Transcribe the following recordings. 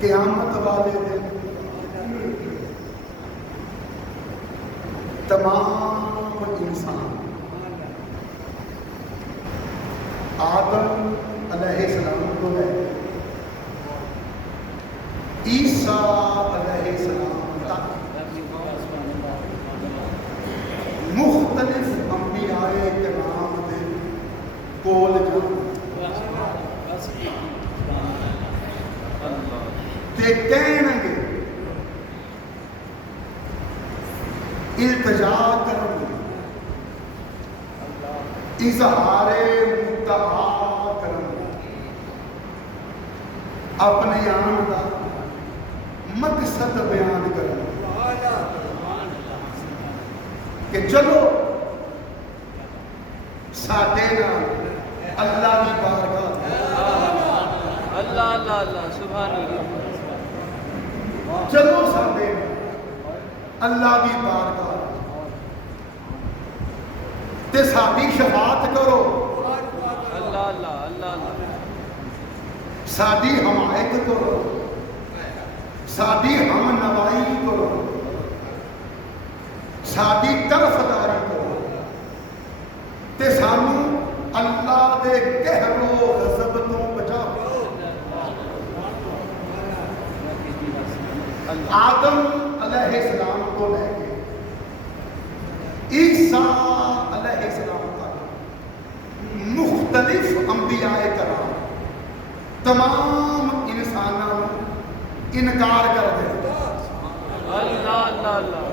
قیامت والے دن تمام انسان آدم علیہ السلام کو لے عیسیٰ علیہ السلام تک مختلف انبیاء کرام دے کول جان تے کہن گے التجا کرن گے اظہار مدعا کرن گے اپنے آن دا مقصد بیان کرن گے کہ چلو ساڈے نال اللہ کی بارگاہ اللہ اللہ اللہ سبحان اللہ چلو ساڈے اللہ کی بارگاہ تے ساڈی شفاعت کرو اللہ اللہ اللہ اللہ ساڈی حمایت کرو ساڈی ہم نوائی کرو ساڈی طرفداری کرو تے سانو اللہ دے قہر و غضب تو بچاؤ۔ آدم علیہ السلام کو لے کے عیسیٰ علیہ السلام تک مختلف انبیاء کرام تمام انسانوں انکار کر دے۔ اللہ اللہ اللہ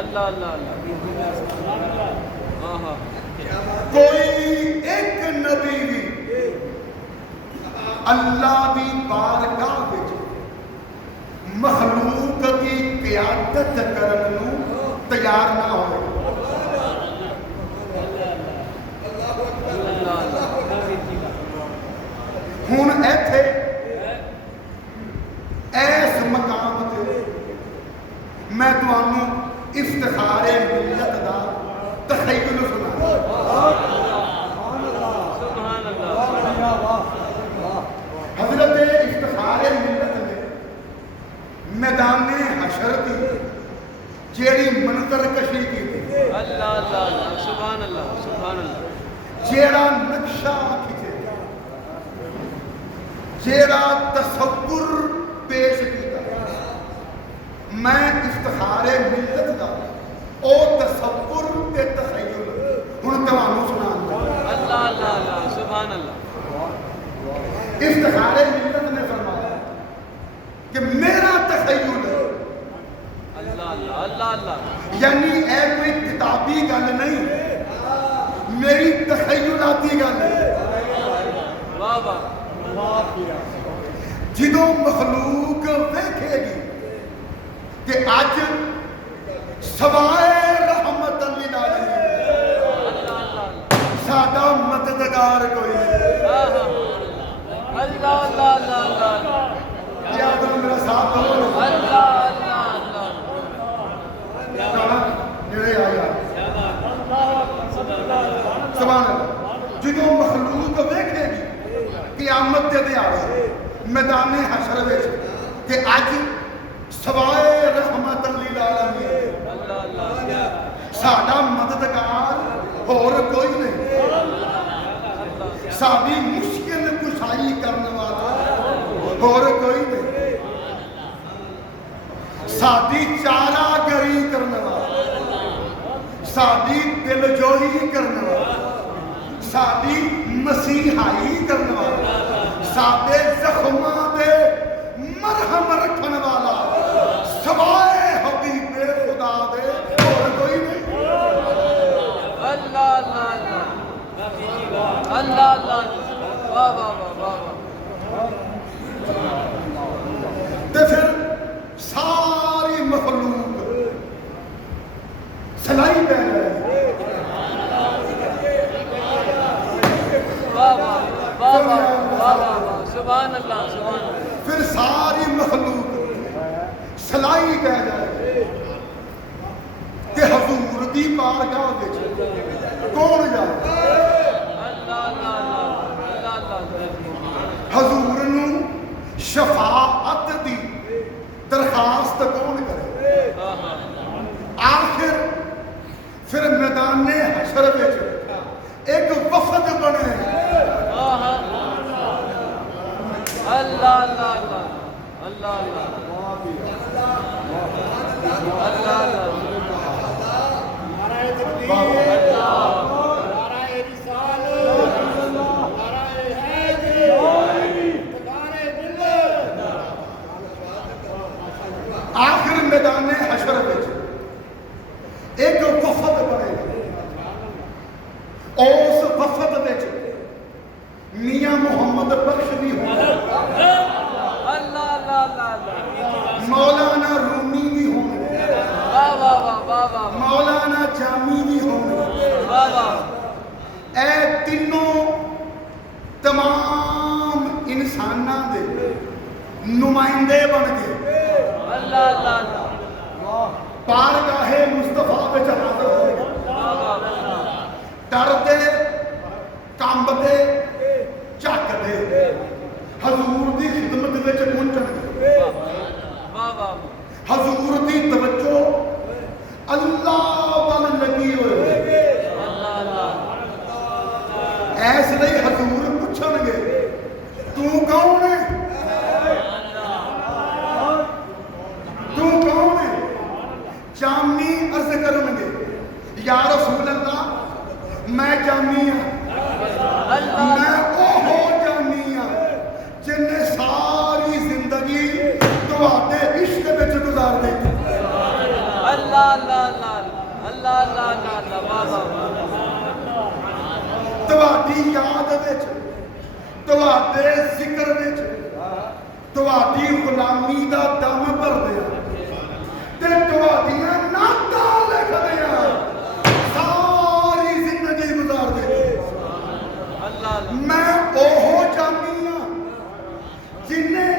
اللہ اللہ کوئی ایک نبی بھی اللہ کی بارگاہ وچ مخلوق کی قیادت کرن نو تیار نہ ہوئے۔ ہن ایتھے ایس مقام تے میں تانوں افتخار ملت دا تخیل سنا۔ حضرت افتخار ملت نے میدان حشر کی جیڑی منظر کشی کی اللہ اللہ اللہ سبحان اللہ سبحان اللہ جیڑا نقشہ کھچے جیڑا تصور پیش کیتا میں افتخار ملت دا او تصور تے تخیل ہن تانوں سناؤں اللہ اللہ اللہ سبحان اللہ۔ افتخار ملت نے فرمایا کہ میرا تخیل اللہ اللہ اللہ اللہ یعنی اے کوئی کتابی گل نہیں میری تخیلاتی گل ہے۔ واہ واہ جدوں مخلوق دیکھے گی کہ اج سوائے رحمت للعالمین ساڈا مددگار کوئی نہیں۔ اللہ اللہ اللہ اللہ کیا تم میرا ساتھ دو؟ اللہ اللہ اللہ نیڑے آیا سبحان اللہ۔ جدوں مخلوق دیکھے گی قیامت دے دیہاڑے میدان حشر وچ کہ اج سوائے رحمت للعالمین ساڈا مددگار ہور साडी मुश्किल कुशाई करने वाला और कोई नहीं, साडी चारागरी करने वाला, साडी दिलजोई करने वाला, साडी मसीहाई करने वाला, साडे जख्मां दे मरहम रखने वाला सवाए हबीबे खुदा दे और कोई नहीं। अल्लाह अल्लाह अल्लाह अल्लाह, वाह वाह वाह वाह। ते फिर सारी मखलूक सलाई पै गई, वाह वाह वाह वाह वाह वाह, सुभान अल्लाह सुभान अल्लाह। फिर सारी मखलूक सलाई पै गई कि हजूर दी बारगाह विच कौन जाए। अल्लाह अल्लाह अल्लाह अल्लाह। हजूर नू शफाअत दी दरखास्त कौन करे। आखिर फिर मैदाने हशर विच एक वफद बने। अल्लाह अल्लाह अल्लाह अल्लाह अल्लाह अल्लाह। आखिर मैदाने हशर विच एक वफद बनेगा। उस वफद विच मियां मोहम्मद बख्श भी होंगे, अल्लाह अल्लाह अल्लाह। मौलाना रूमी भी होंगे, वाह वाह वाह वाह वाह मौलाना जामी भी होंगे। वाह वाह। ए तीनों तमाम इंसानां दे नुमाइंदे बन गए। अल्लाह अल्लाह अल्लाह। पारगाहे मुस्तफा विच हाज़र हो गए। डरदे कंबदे झकदे हजूर दी खिदमत विच पहुंचणगे। वाह वाह। हजूर दी तवज्जो अल्लाह वल लगी होए। अल्लाह अल्लाह। ऐस लई हजूर पुछणगे तू कौन है, तू कौन है। जामी अर्ज करनगे या रसूल अल्लाह मैं जामी हाँ, मैं ओहो जामी हाँ जिन्ने सारी जिंदगी तुहाडे इश्क विच गुजार दी। अल्लाह अल्लाह अल्लाह अल्लाह अल्लाह अल्लाह। वाह वाह। तुहाडी याद विच, तुहाडे जिक्र विच, तुहाडी गुलामी दा दम भरदे ते तुहाडियां नातां लिखदे सारी जिंदगी गुजार दे। अल्लाह अल्लाह। मैं ओहो जामी हाँ जिन्हें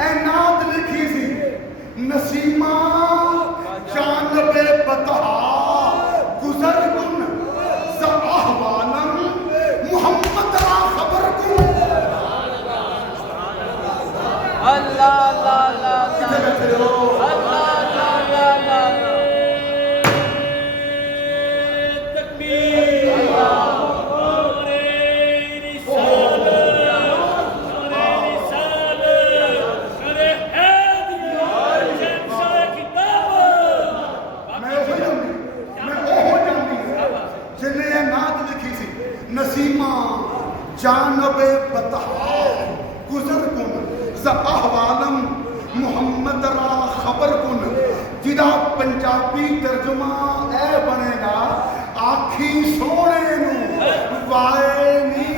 ए नात लिखी सी नसीमा जानबे बतहा गुजर गुन ज़अहवानम मोहम्मद रा खबर कुन। अल्लाह अल्लाह अल्लाह किथे बैठे हो? अल्लाह अल्लाह अल्लाह। नसीमा जानबे बतहा गुजर कुन ज़अहवालम मुहम्मद रा खबर कुन। जिदा पंजाबी तर्जुमा ए बनेगा आखी सोने नू वाए नी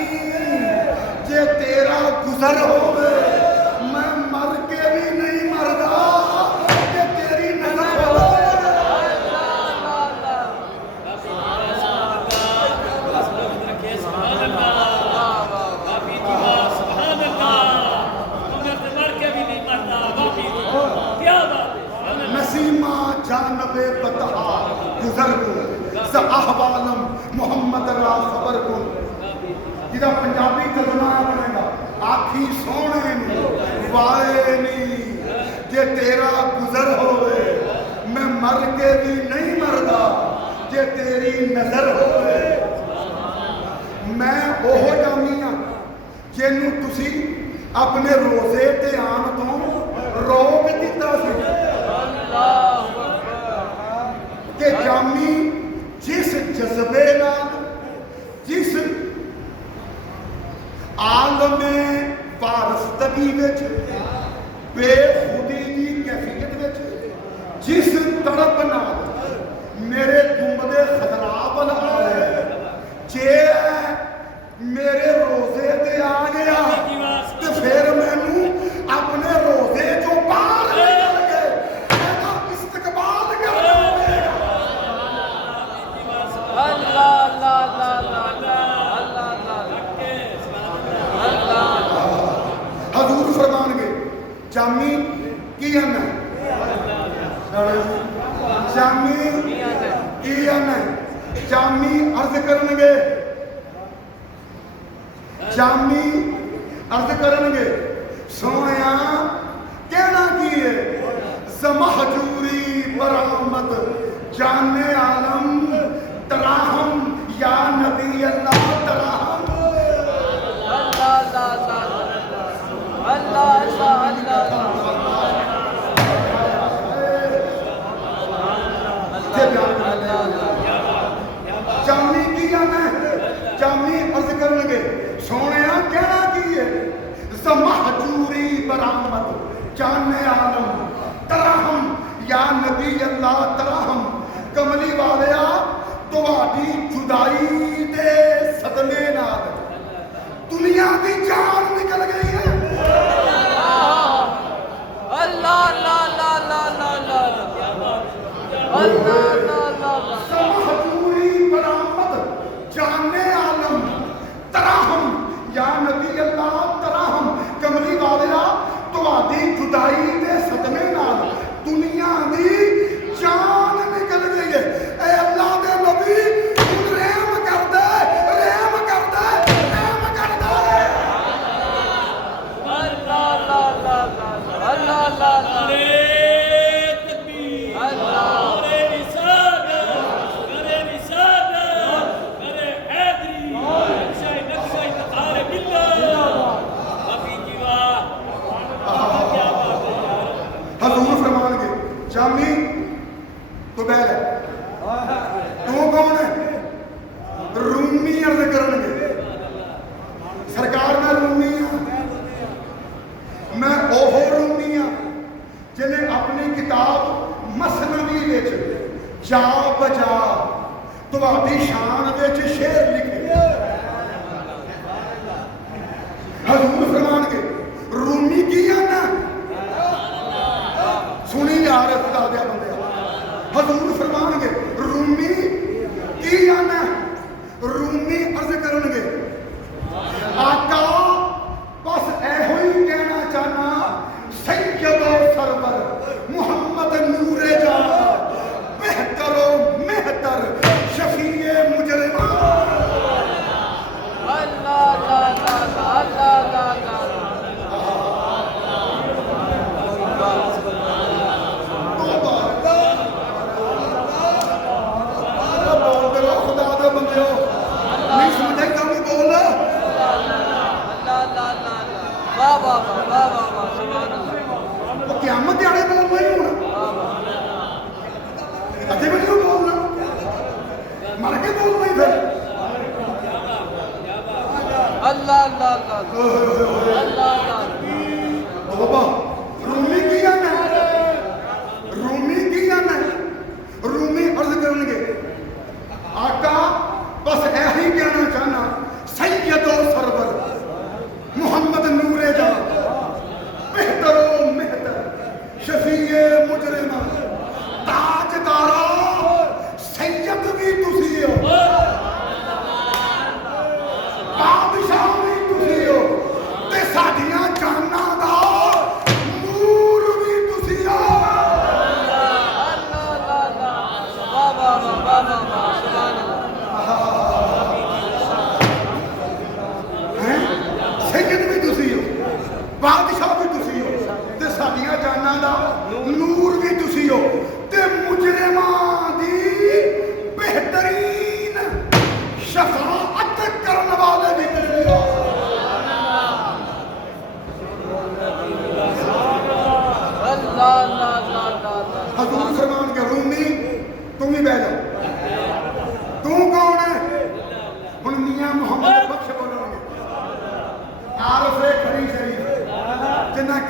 जे तेरा गुजर होवे मैं मर के भी नहीं मरदा जे तेरी नजर होवे। नसीमा जानबे बतहा गुजर कुन ज़अहवालम मुहम्मद रा खबर कुन। जिदा पंजाबी तर्जुमा बनेगा आखी सोने नू वाए नी जे तेरा गुजर होवे मैं मर के भी नहीं मरदा जे तेरी नजर होवे। मैं ओहो जामी हाँ اپنے روزے تے آن تو روک دیتا سی کہ جامی جس جذبے نال جس عالم وارستگی وچ بے خودی دی کیفیت وچ جس تڑپ نال میرے گنبدے خطرہ ول آئے جے میرے روزے تے آ گیا تو پھر مینوں اپنے روزے جو باہر نکل کے ایسا استقبال کرنا پڑے گا۔ اللہ اللہ اللہ اللہ اللہ اللہ حضور فرمان گے جامی کی ہے جامی کی ہے جامی عرض کرن گے جامی عرض کرن گے سونیا کہنا کی ہے زمحجوری برآمد جان عالم تراہم یا نبی اللہ تراہم اللہ اللہ اللہ جامی کی میں جامی عرض کرن گے سونیا کہنا کی ہے زمحجوری برآمد جان عالم تراہم یا نبی اللہ تراہم کملی والیا تواڈی جدائی دے صدمے نال دنیا دی جان نکل گئی ہے۔ اللہ اللہ اللہ اللہ اللہ زمحجوری برآمد جان عالم تراہم یا نبی اللہ تراہم کملی والیا تواڈی جدائی دے صدمے نال دنیا دی جان نکل گئی ہے۔ اے اللہ دے نبی رحم کر دے رحم کر دے رحم کر دے۔ اللہ اللہ اللہ اللہ حضور فرمان گے جامی تو بیل ہے تو کون ہے رومی عرض کرن گے سرکار میں رومی ہوں میں اوہو رومی ہوں جنہیں اپنی کتاب مثنوی وچ جا بجا تواڈی شان وچ شعر لکھے حضور فرمان گے رومی کی ہے نا سنی یار خدا دیا بندے حضور فرمان گے رومی کی آنا رومی عرض کرن گے آقا بس اے ہوئی کہنا چاہنا سید و سرور محمد نور جانا بہتر و مہتر شفیع مجرمان اللہ اللہ اللہ قیامت دیاڑے بولنا ہی ہونا اجے بھی کیوں بولنا مر کے بولنا ہی پھر اللہ اللہ اللہ بابا رومی کی آنا رومی کی آنا رومی عرض کرن گے آقا بس ایہی کہنا چاہنا سید و سرور محمد نور جان بہتر و مہتر شفیع مجرمان تاجدارا سید بھی تسی ہو بادشاہ بھی تسی ہو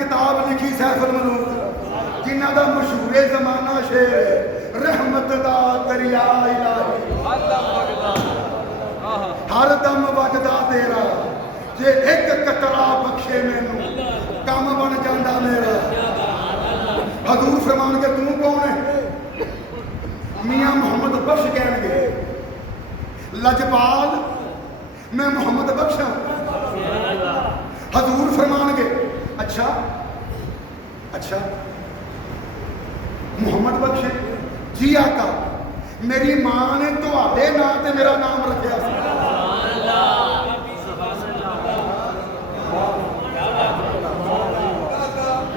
किताब लिखी सैफुल मलूक जिन्हां दा मशहूर जमाना शेर रहमत दा दरिया इलाही हर दम वगदा तेरा जे एक कतरा बख्शे मैनू काम बन जांदा मेरा। हजूर फरमान के तू कौन है? मियां मोहम्मद बख्श कहणगे लजपाल मैं मोहम्मद बख्श हाँ। हजूर फरमानगे अच्छा अच्छा मोहम्मद बख्श जी आका मेरी मां ने तुहाडे नां ते मेरा नाम रखिया सी।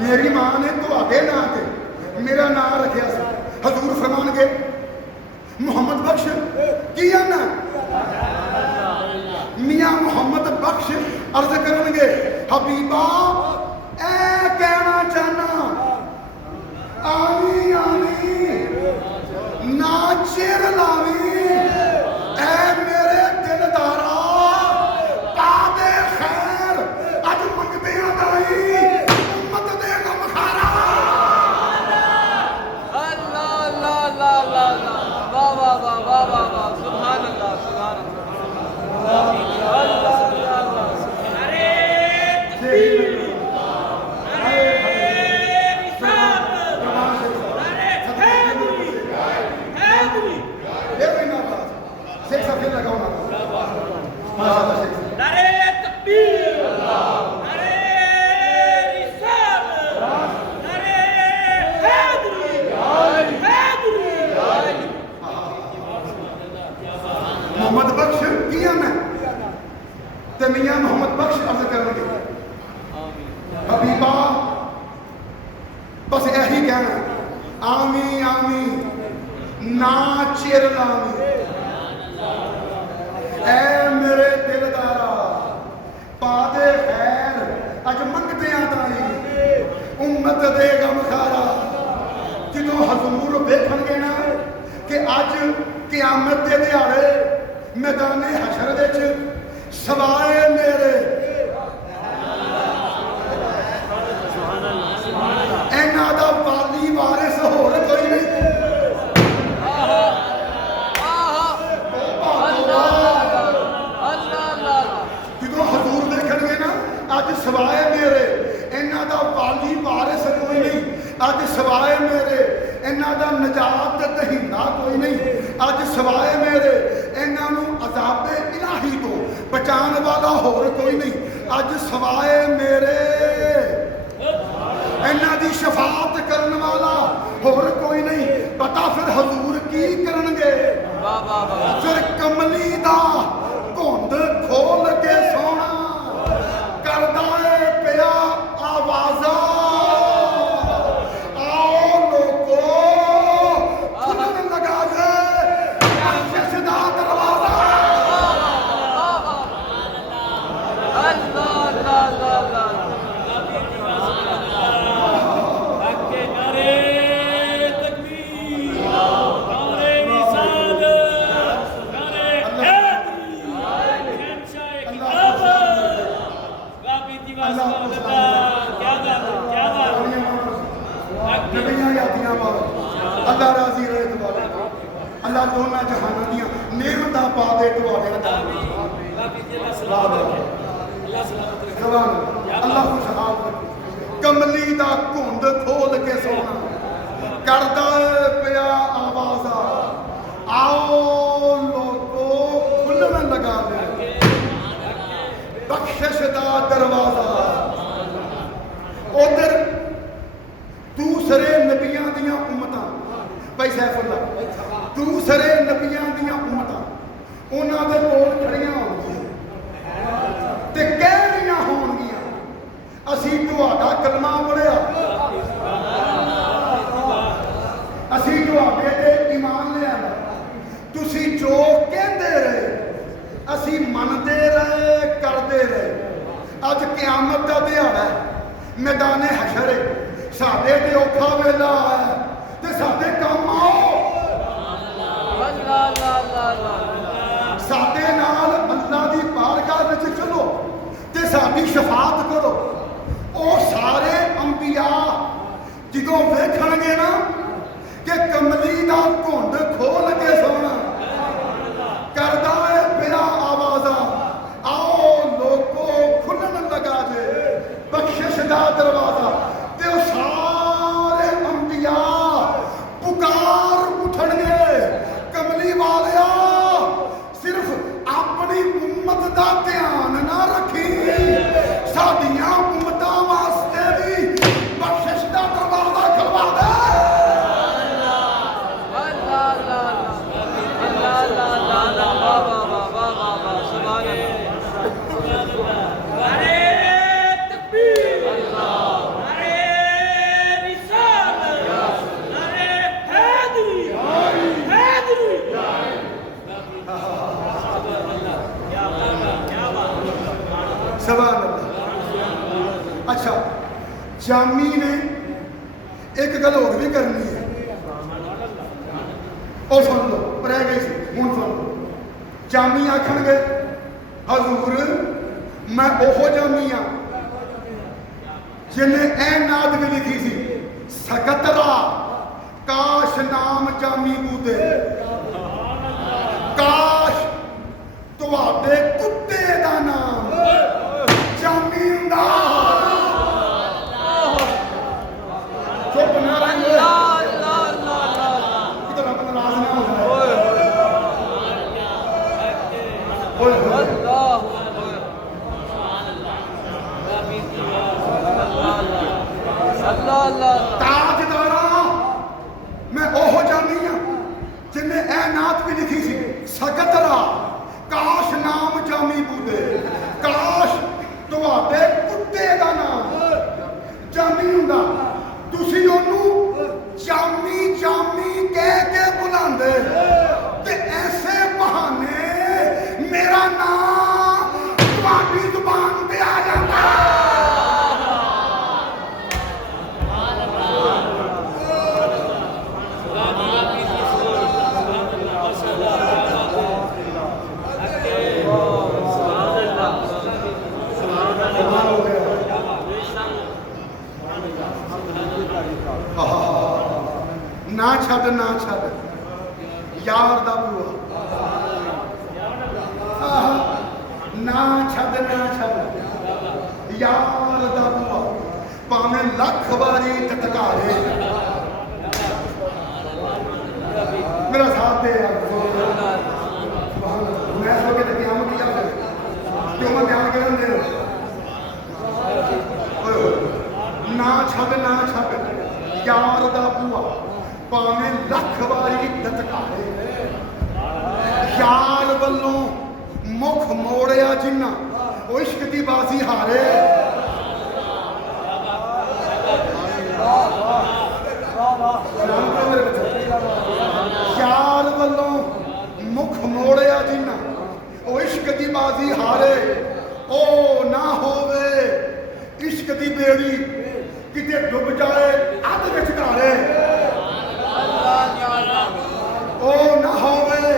मेरी मां ने तुहाडे नां ते मेरा नाम रखिया सी। हजूर फरमानगे मोहम्मद बख्श की आना? मियां मोहम्मद बख्श अर्ज करनगे हबीबा ऐ कहना चाहना आवी आवी ना चिर लावी ऐ मेरे दिलदारा पा दे खैर अज मंगदियां दाई उम्मत दे गम खारा। अल्लाह अल्लाह अल्लाह अल्लाह वाह वाह वाह वाह वाह वाह सुभान अल्लाह सुभान अल्लाह अल्लाह अल्लाह। अरे तकबीर मोहम्मद बख्श की आना ते मियां मोहम्मद बख्श अर्ज करनगे हबीबा बस यही कहना आमी आमी ना चिर लावी ऐ मेरे दिलदारा पा दे खैर अज मंगदियां ताई उम्मत दे गम खारा। जदों हजूर वेखणगे ना कि अज क़यामत दे दिहाड़े मैदाने हशर विच सवाए मेरे इन्हां दा वाली वारिस होर कोई नहीं। जदों हजूर देखणगे ना अज सवाए मेरे इन्हां दा वाली वारिस कोई नहीं। अज सवाए मेरे इन्हां दा नजात दहींदा कोई नहीं। अज सवाए मेरे इन्हां नूं अज़ाबे इलाही तो बचाने वाला होर कोई नहीं। अज सवाए मेरे इन्हां दी शफाअत करने वाला होर कोई नहीं। पता फिर हजूर की करनगे? फिर कमली दा घुंड खोल के सोना करदा है पिया आवाज़ा आओ लोगो खुलन लगा दे बख्शिश दा दरवाजा। अल्लाह अल्लाह अल्लाह अल्लाह राजी रहे तुम्हारे अल्लाह दोनों जहानों दियां नेमतां पा दे तुम्हारे अल्लाह खुशहाल कमली दा घुंड खोल के सोना करदा पिया आवाज़ा आओ लोगो खुलन लगा दे बख्शिश दा दरवाजा। उधर दूसरे नबियां दियां उम्मतां भाई सैफुल्लाह दूसरे नबियां दियां उम्मतां उन्हां दे कोल खड़ियां होणगियां ते कह रहियां होणगियां असीं तुहाडा कलमा पढ़िया असीं तुहाडे ते ईमान लिया तुसीं जो कहंदे रहे असीं मनदे रहे करदे रहे। अज क़यामत दा दिहाड़ा है मैदाने हशर है साडे ते औखा वेला है ते साडे काम आओ साडे नाल अल्लाह दी बारगाह विच चलो ते साडी शफाअत करो। ओ सारे ਅੰਬੀਆ ਜਦੋਂ ਵੇਖਣਗੇ ਨਾ ਕਿ ਕਮਲੀ ਦਾ ਘੁੰਡ ਖੋਲ ਕੇ ਸੋਣਾ ਕਰਦਾ ਏ ਬਿਨਾਂ ਆਵਾਜ਼ਾਂ, ਆਓ ਲੋਕੋ ਖੁੱਲਣ ਲਗਾ ਜੇ ਬਖਸ਼ਿਸ਼ ਦਾ ਦਰਵਾਜ਼ਾ, ਤੇ ਉਹ ਸਾਰੇ ਅੰਬੀਆ ਪੁਕਾਰ ਉਠਣਗੇ, ਕਮਲੀ ਵਾਲਿਆ ਸਿਰਫ ਆਪਣੀ ਉਮਤ ਦਾ ਧਿਆਨ ਨਾ ਰੱਖੀ, ਸਾਡੀਆਂ ਉਮਤਾਂ ਵਾਸਤੇ ਵੀ ਬਖਸ਼ਿਸ਼ ਦਾ ਦਰਵਾਜ਼ਾ ਖੁਲਵਾ ਦੇ। अच्छा, जामी ने एक गल होर भी करनी है, और सुन लो, रह गई सी, हुण सुन लो। जामी आखणगे हजूर मैं ओहो जामी हाँ जिन्हें ए नाद भी लिखी सी, सकतरा काश नाम जामी बूदे, काश तुहाडे कुत्ते दा नाम जामी हुंदा। चुप ना रहिए, किधर रब नाराज ना हो जाए। ताजदारा मैं ओहो जानी हाँ जिन्हें ए नात भी लिखी सी, सकतरा काश नाम जामी बूदे, काश तुहाडे कुत्ते दा नाम जामी हुंदा, तुसी ओनू जामी जामी कह के बुलांदे ते ऐसे बहाने मेरा नाम तुहाडी जुबान पे आ जाता। ना छड़ ना छड़ यार दा बुआ, ना छड़ ना छड़ यार दा बुआ, भावें लख बारी टटकारे। मेरा साथ दे यार, मैं सो के लगी हम किया क्यों मैं बयान करन दे। ना छड़ यार दा बुआ, भावें लख बारी टटकारे, यार वल्लों मुख मोड़िया जिन्ना वो इश्क दी बाजी हारे। यार वल्लों मुख मोड़िया जिन्ना वो इश्क दी बाजी हारे, ओ ना होवे इश्क दी बेड़ी किते डुब जाए अध विचकारे, ओ ना होवे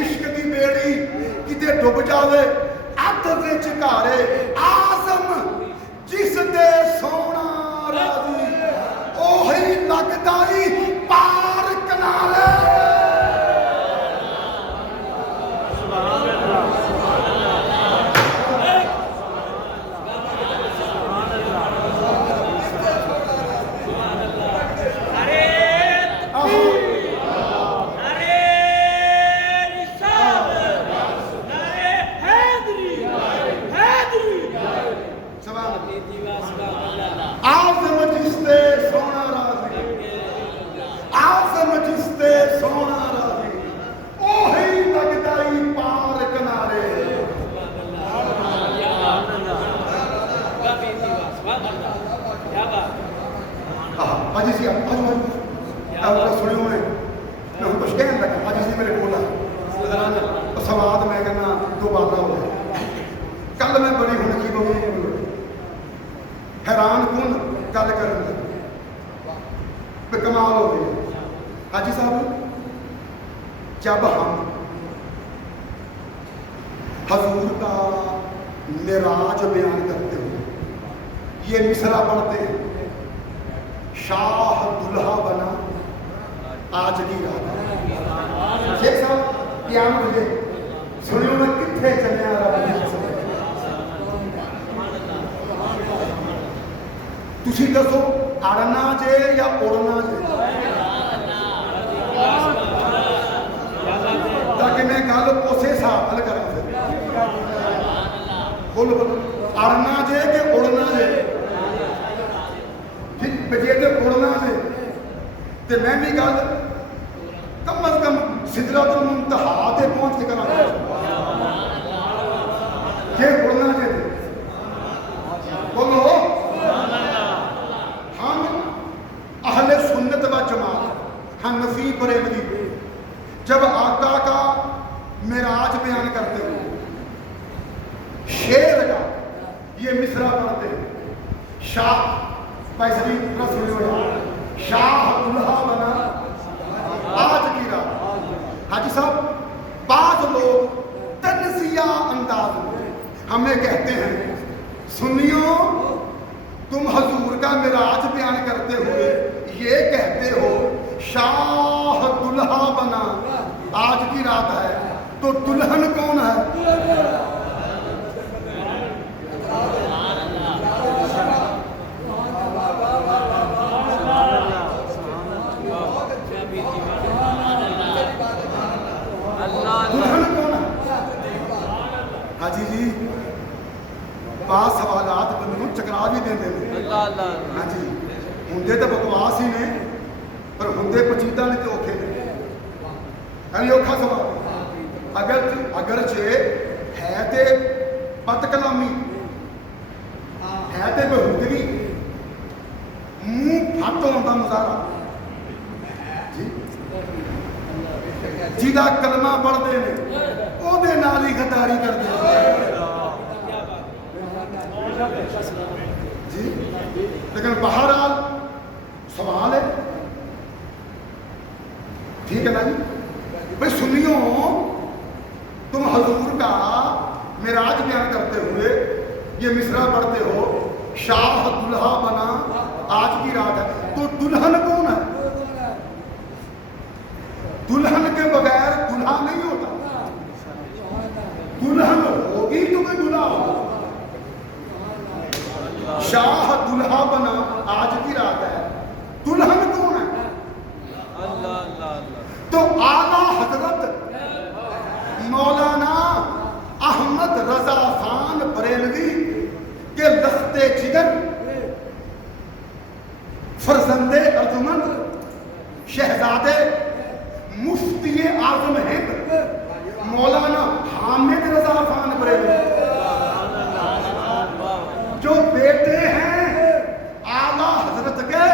इश्क दी बेड़ी किते डुब जावे अध विचकारे, आज़म जिस दे सोना राजी ओही लगदा ही पार किनारे। हाजी सी आज सुने हुए मैं कुछ कहने लगा, हाजी सी मेरे को तो सवाद मैं कहना दोबारा हो गया। कल मैं बड़ी हूं की बहू हैरान कौन गल कर कमाल हो गई। हाजी साहब जब हम हजूर का मिराज बयान करते हो, ये मिसरा पढ़ते हैं, شاہ دلہا بنا آج کی رات شیخ صاحب قیامت دے سنیو میں کتھے چلے آ رہا تسی دسو اڑنا جے یا اڑنا جے تاکہ میں گل اسے حساب حل کراں بول بول اڑنا جے کہ اڑنا جے جے تے اڑنا جے تے میں بھی گل کم از کم سدرۃ المنتہا تے پہنچ کے کراں یہ اڑنا جے بولو ہم اہل سنت و جماعت حنفی بریلوی جب آقا کا معراج بیان کرتے ہیں شیر کا یہ مصرع پڑھتے ہیں شاہ پیسری رسول اللہ شاہ دلہا بنا آج کی رات حاجی صاحب بعض لوگ تنزیہ انداز میں ہمیں کہتے ہیں سنیو تم حضور کا معراج بیان کرتے ہوئے یہ کہتے ہو شاہ دلہا بنا آج کی رات ہے تو دلہن کون ہے حاجی جی بعض سوالات بندوں چکرا بھی دیں ہاں جی ہوں تو بکواس ہی نے پر ہوں پچیدہ نے تو اوکھے نے اوکھا سوال اگرچہ ہے تے بد کلامی ہے تے بہودگی منہ پھٹ ہونے کا مظاہرہ جہاں کلمہ پڑھتے ہیں وہ ہی غداری کرتے ہیں جی لیکن بہرحال سوال ہے ٹھیک ہے نا جی بھائی سنیو تم حضور کا معراج بیان کرتے ہوئے یہ مصرع پڑھتے ہو شاہ دلہا بنا آج کی رات ہے تو دلہن کون ہے دلہن کے بغیر دلہا نہیں ہوتا دلہن ہوگی تو کوئی دلہا ہوگا شاہ دلہا بنا آج کی رات ہے دلہن کون ہے تو اعلیٰ حضرت مولانا احمد رضا خان بریلوی کے لخت جگر فرزند ارجمند شہزادے مفتی اعظم ہند مولانا حامد رضا خان بریلوی جو بیٹے ہیں اعلیٰ حضرت کے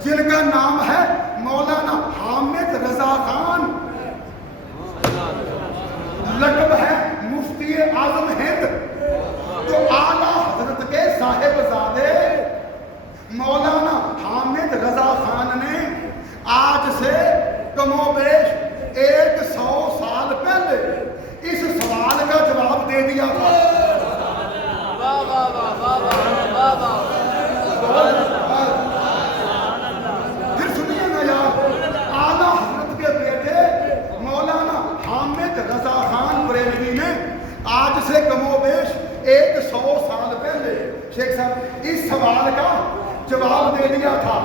جن کا نام ہے مولانا حامد رضا خان لقب ہے مفتی اعظم ہند تو اعلیٰ حضرت کے صاحبزادے مولانا حامد رضا خان نے آج سے کم و بیش 100 سال پہلے اس سوال کا جواب دے دیا تھا پھر سنیے نا یار اعلیٰ حضرت کے بیٹے مولانا حامد رضا خان بریلوی نے آج سے کم و بیش 100 سال پہلے شیخ صاحب اس سوال کا جواب دے دیا تھا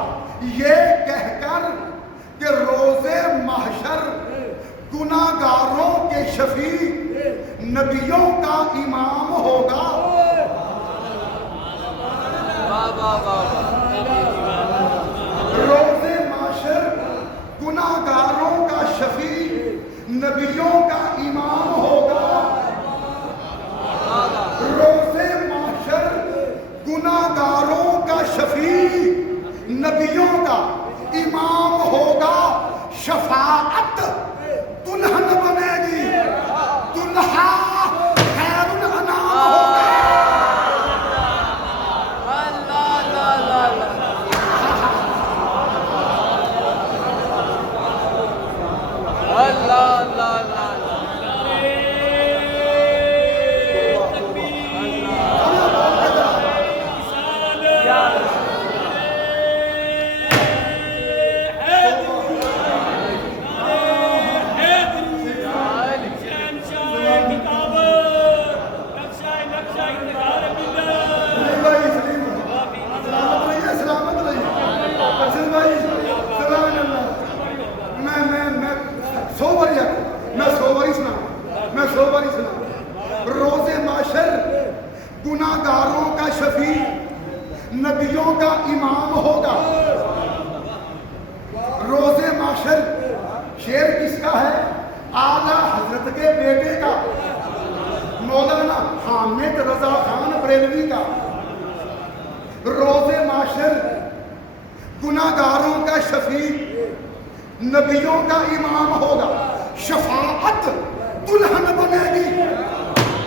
یہ کہہ کر کہ روز محشر گناہگاروں کے شفیع نبیوں کا امام ہوگا روز محشر گناہگاروں کا شفیع نبیوں کا امام ہوگا روز محشر گناہگاروں کا شفیع نبیوں کا امام ہوگا شفاعت دلہن بنے گی دلہا خیر الانام ہوگا اللہ سنا، میں 100 باری سنا. روز معاشر گناہگاروں کا شفیع، نبیوں کا امام ہوگا. روز معاشر شعر کس کا ہے؟ اعلیٰ حضرت کے بیٹے کا، مولانا حامد رضا خان بریلوی کا. روز معاشر گناہگاروں کا شفیع، نبیوں کا امام ہوگا. شفاعت دلہن بنے گی،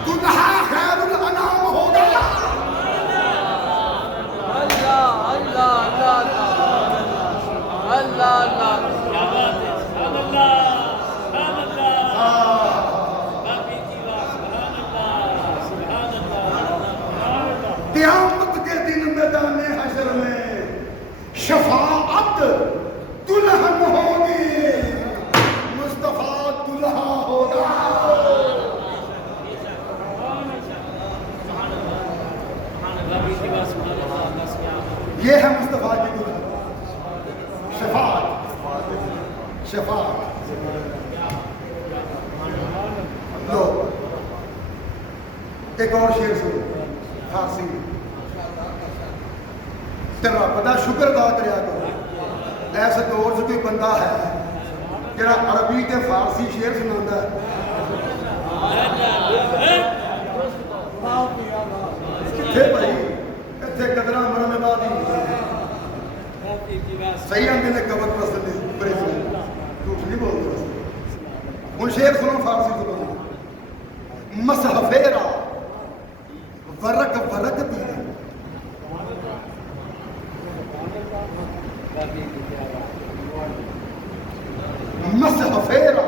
دلہا خیر الانام ہوگا. اللہ اللہ اللہ اللہ قیامت کے دن میدان حشر میں شفاعت دلہن ہوگی، مصطفیٰ دلہا ہوگا. یہ ہے مصطفیٰ کی دلہن. شفاعت شفاعت. لو ایک اور شعر سنو فارسی. تیرا بڑا شکر ادا کریا کرو. ایسے دور سے کوئی بندہ ہے جڑا عربی تے فارسی شعر سناتا ہے؟ کتھے بھائی اتنے قدرہ مرنے بعد ہی صحیح آندے نے قبر پرست نے بڑے سے جھوٹ نہیں بولتے. ان شعر سنو فارسی سنو. مصحفیرا ورق ورق دیدن، مصحفیرا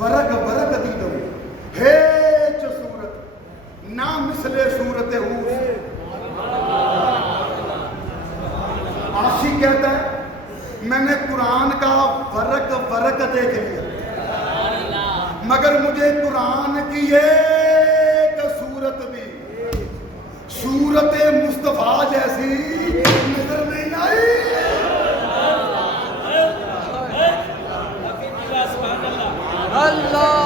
ورق ورق دیدن، ہیچ صورت نا مثل صورت ہوس. عاشق کہتا ہے میں نے قرآن کا ورق ورق دیکھ لیا، مگر مجھے قرآن کی ایک صورت بھی صورت مصطفیٰ جیسی نظر نہیں آئی. اللہ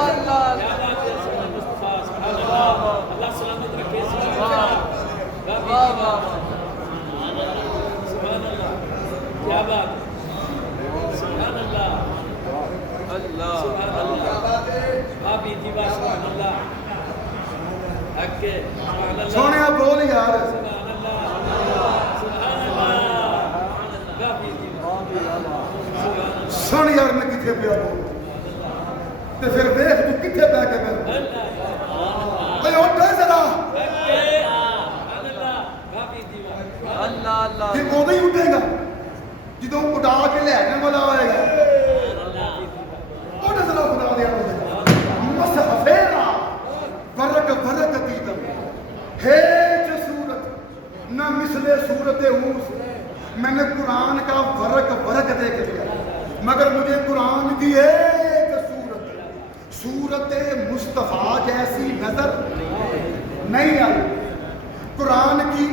اللہ سونے آپ بول یار. سن یار میں کتنے پیا بول تے پھر دیکھ تو کتنے پہ کے بول. اے اٹھے ذرا اللہ اللہ کہ وہ نہیں اٹھے گا جدوں اٹھا کے لے آنے والا آئے گا. اٹھے ذرا خدا دیا مصحفیرا ورق ورق دیدن، ہیچ صورت نہ مثل صورت ہوس. میں نے قرآن کا ورق ورق دیکھ لیا، مگر مجھے قرآن کی ایک صورت مصطفیٰ جیسی نظر نہیں آئی. قرآن کی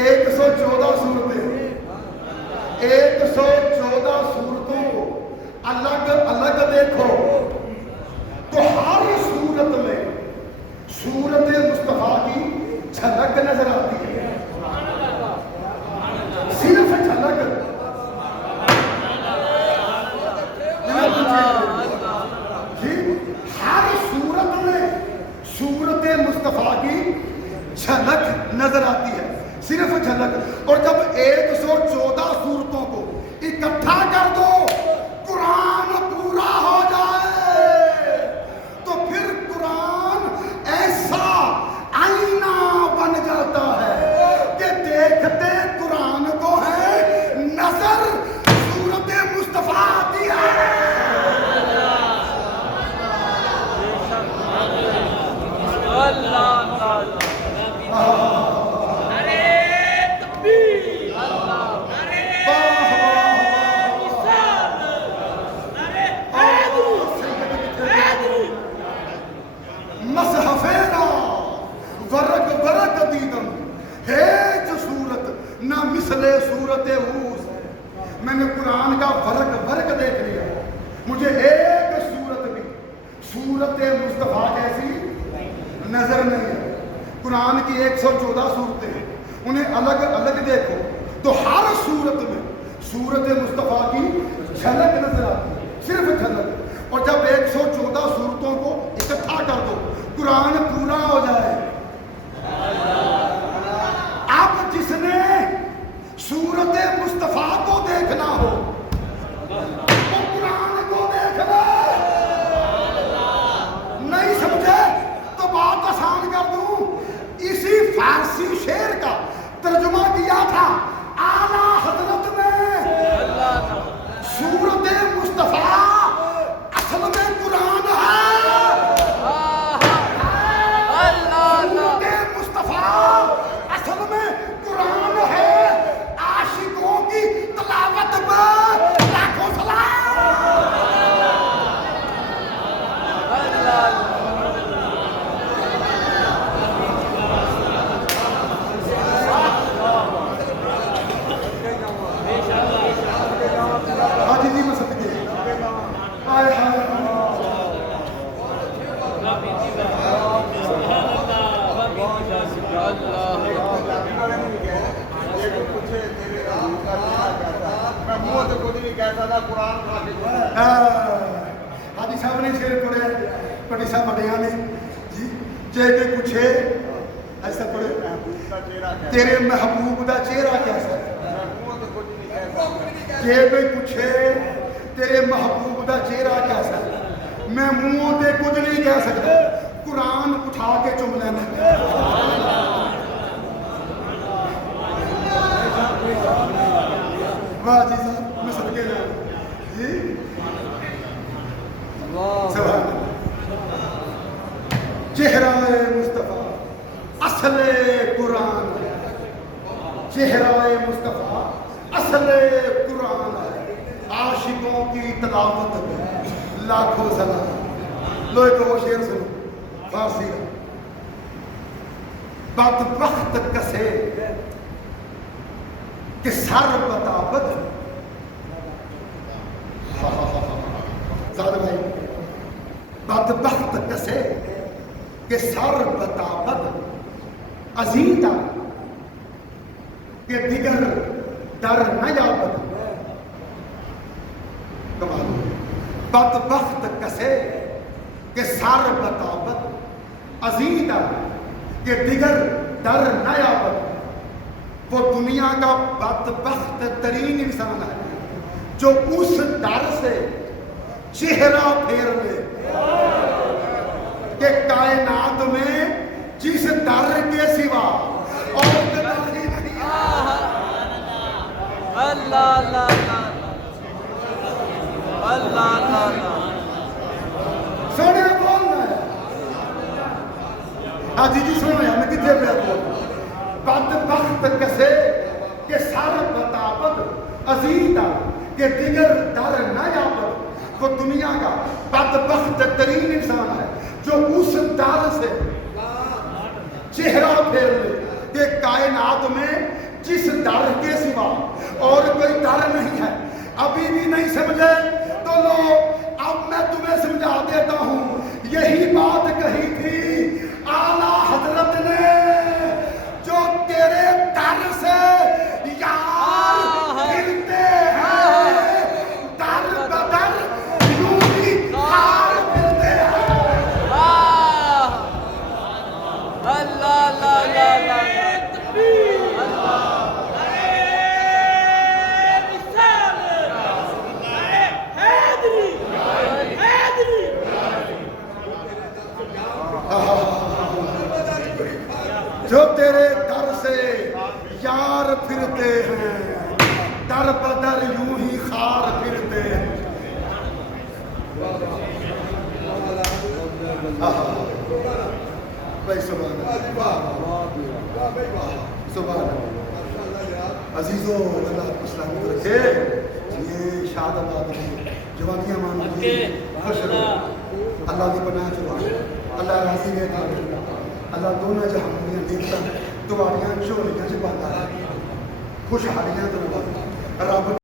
114 صورتیں، 114 صورتوں کو الگ الگ دیکھو تو ہر صورت میں صورت مصطفیٰ کی جھلک نظر آتی ہے. صرف جھلک. جی ہر صورت میں صورت مصطفیٰ کی جھلک نظر آتی ہے، صرف جھلک. اور جب 114 صورتوں کو اکٹھا کر دو قرآن پورا ہو جائے تو پھر قرآن ایسا آئینہ بن جاتا ہے کہ دیکھتے قرآن کو ہے نظر صورت مصطفیٰ آتی ہے. اللہ सूरत मुस्तफ़ा जैसी नजर नहीं है। कुरान की 114 सूरतें हैं, उन्हें अलग अलग देखो तो हर सूरत में सूरत मुस्तफ़ा की झलक नजर आती है, सिर्फ झलक। और जब 114 सूरतों को इकट्ठा कर दो, कुरान पूरा हो जाए। अब जिसने सूरत मुस्तफ़ा को देखना हो तो कुरान को देख ले। नहीं समझे तो बात आसान कर दूं, इसी फारसी शेर का तर्जुमा किया था आला हजरत ने। सूरत मुस्तफ़ा असल में कुरान है। सूरत मुस्तफ़ा असल में कुरान है। आशिकों की तलावत में लाखों सलाम। हाजी जी मैं सदके हाय हाय हाजी साहब ने शेर पढ़े, पढ़ी साहब पढ़िया ने जी। जे कोई पूछे ऐसा पढ़े, तेरे महबूब का चेहरा कैसा है। जे कोई पूछे तेरे महबूब का चेहरा कैसा है, मैं मुंहों से कुछ नहीं कह सकता, कुरान उठा के चुम लेना। वाह जी साहब मैं सदके जाऊं जी। सुभान अल्लाह। चेहरा-ए मुस्तफ़ा असले कुरान है, चेहरा-ए मुस्तफ़ा असले कुरान है। आशिकों की तलावत में लाखों सलाम। लो एक वो शेर सुनो फारसी का। बदबख्त कसे कि सर बताबद। भाई बदबख्त कसे कि सर बताबद अजीता के दिगर डर न याबद। कमाल। बदबख्त कसे कि सर बताबद अजीता के दिगर डर न याबद। वो दुनिया का बदबख्त तरीन इंसान है जो उस डर से चेहरा फेर ले कि कायनात में जिस डर के सिवा और डर ही नहीं। अल्लाह अल्लाह अल्लाह अल्लाह। सोने बोलना है। हाँ जी जी सुनो यार, मैं कितने पे बोल। बदबख्त कसे के सर बताबद अजीता के दिगर डर न याबद। वो दुनिया का बदबख्त तरीन इंसान है जो उस डर से चेहरा फेर ले कि कायनात में जिस डर के सिवा और कोई डर नहीं है। अभी भी नहीं समझे तो लो अब मैं तुम्हें समझा देता हूं। यही बात कही थी आला हजरत ने जो तेरे डर से यार फिरते हैं, डर बदर यूं ही हार फिरते हैं। अल्लाह अल्लाह अल्लाह जो तेरे डर से यार फिरते हैं, दर बदर यूं ही खार फिरते हैं। भाई सुभान सुभान अजीजों, अल्लाह आपको सलामत रखे। ये शाद आबाद में जवानियां मान ली खुश रहो। अल्लाह की पनाह चुरा, अल्लाह राजी है। अल्लाह दोनों जहानियां देखता तुम्हारियां झोलियां च पाता खुशहालियां तो रब